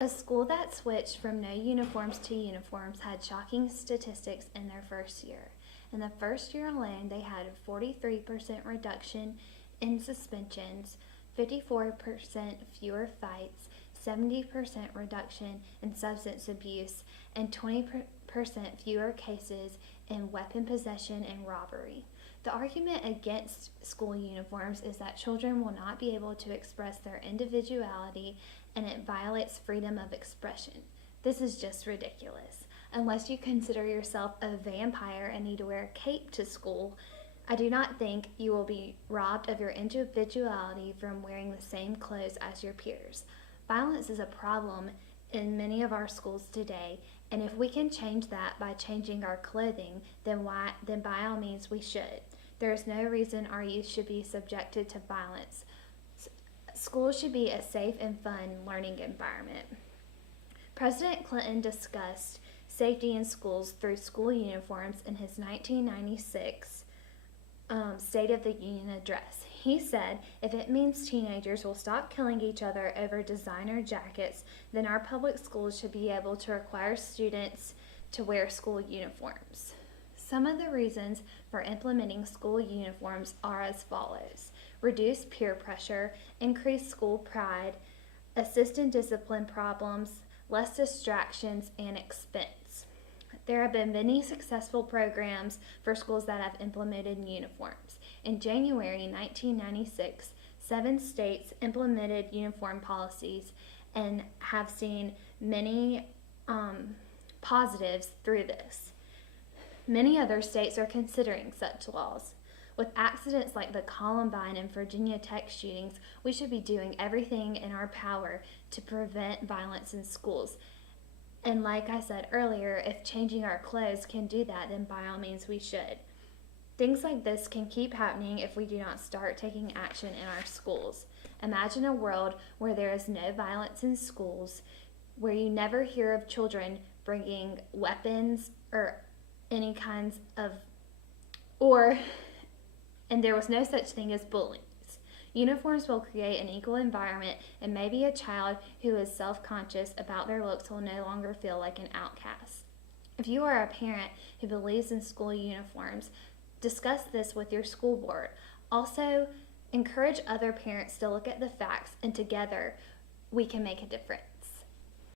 A school that switched from no uniforms to uniforms had shocking statistics in their first year. In the first year alone, they had a 43% reduction in suspensions, 54% fewer fights, 70% reduction in substance abuse, and 20% fewer cases in weapon possession and robbery. The argument against school uniforms is that children will not be able to express their individuality and it violates freedom of expression. This is just ridiculous. Unless you consider yourself a vampire and need to wear a cape to school, I do not think you will be robbed of your individuality from wearing the same clothes as your peers. Violence is a problem in many of our schools today, and if we can change that by changing our clothing, then by all means we should. There is no reason our youth should be subjected to violence. Schools should be a safe and fun learning environment. President Clinton discussed safety in schools through school uniforms in his 1996 State of the Union address. He said, if it means teenagers will stop killing each other over designer jackets, then our public schools should be able to require students to wear school uniforms. Some of the reasons for implementing school uniforms are as follows: reduce peer pressure, increase school pride, assist in discipline problems, less distractions, and expense. There have been many successful programs for schools that have implemented uniforms. In January 1996, 7 states implemented uniform policies and have seen many positives through this. Many other states are considering such laws. With accidents like the Columbine and Virginia Tech shootings, we should be doing everything in our power to prevent violence in schools. And like I said earlier, if changing our clothes can do that, then by all means we should. Things like this can keep happening if we do not start taking action in our schools. Imagine a world where there is no violence in schools, where you never hear of children bringing weapons or any kinds of, and there was no such thing as bullying. Uniforms will create an equal environment, and maybe a child who is self-conscious about their looks will no longer feel like an outcast. If you are a parent who believes in school uniforms, discuss this with your school board. Also, encourage other parents to look at the facts, and together we can make a difference.